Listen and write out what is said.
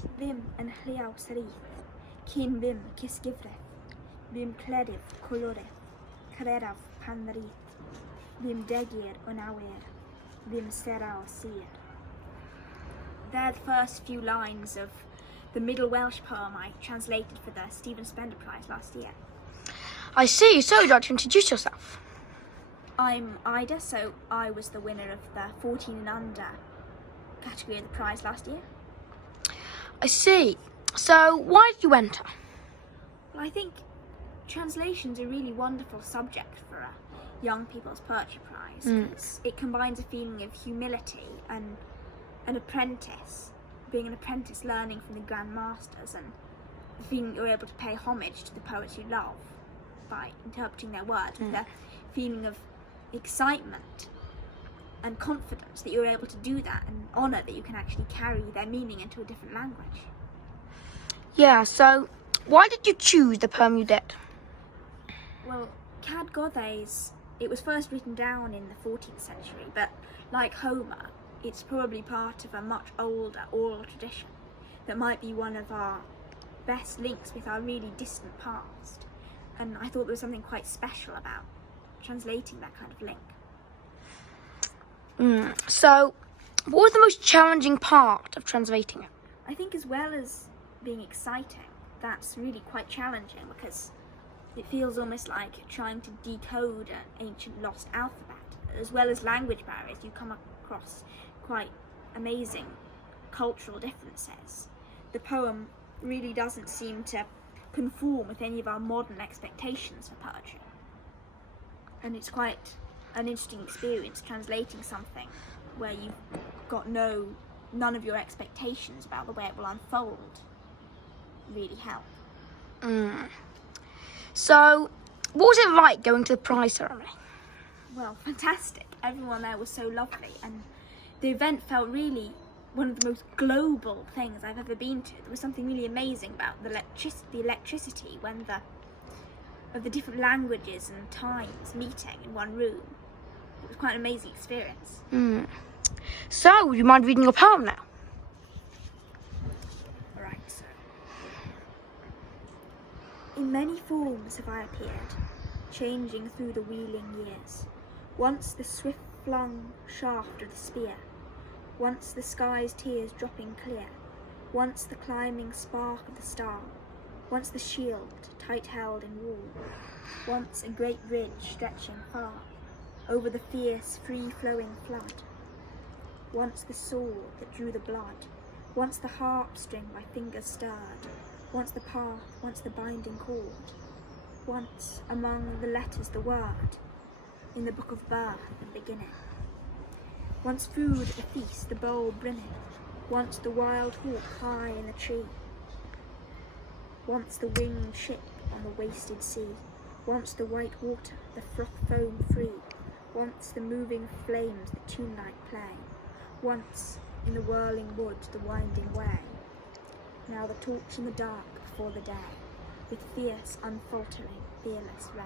Ddim yn lliaw syreith, cyn ddim cysgifreth, ddim cledif coloreth, creraf panrith, ddim degir o'n awyr, ddim seraw sir. They're the first few lines of the Middle Welsh poem I translated for the Stephen Spender Prize last year. I see, so you'd like to introduce yourself? I'm Ida, so I was the winner of the 14 and under category of the prize last year. I see. So why did you enter? Well, I think translation's a really wonderful subject for a young people's poetry prize because it combines a feeling of humility and an apprentice, being an apprentice learning from the grand masters, and the feeling you're able to pay homage to the poets you love by interpreting their words with a feeling of excitement and confidence that you're able to do that, and honour that you can actually carry their meaning into a different language. Yeah, so why did you choose the poem you did? Well, Cad Godday's, it was first written down in the 14th century, but like Homer, it's probably part of a much older oral tradition that might be one of our best links with our really distant past. And I thought there was something quite special about translating that kind of link. So, what was the most challenging part of translating it? I think as well as being exciting, that's really quite challenging because it feels almost like trying to decode an ancient lost alphabet. As well as language barriers, you come across quite amazing cultural differences. The poem really doesn't seem to conform with any of our modern expectations for poetry. And it's quite an interesting experience translating something where you've got none of your expectations about the way it will unfold really help. So, what was it like going to the prize ceremony? Well, fantastic. Everyone there was so lovely, and the event felt really one of the most global things I've ever been to. There was something really amazing about the electricity when of the different languages and times meeting in one room. It was quite an amazing experience. So, would you mind reading your poem now? Alright, so. In many forms have I appeared, changing through the wheeling years. Once the swift-flung shaft of the spear, once the sky's tears dropping clear, once the climbing spark of the star, once the shield tight held in wall, once a great bridge stretching far over the fierce free-flowing flood, once the sword that drew the blood, once the harp string my fingers stirred, once the path, once the binding cord, once among the letters the word in the book of birth and beginning, once food at the feast the bowl brimming, once the wild hawk high in the tree, once the winged ship on the wasted sea, once the white water, the froth foam free, once the moving flames that tune-like play, once in the whirling wood the winding way, now the torch in the dark before the day, with fierce, unfaltering, fearless ray.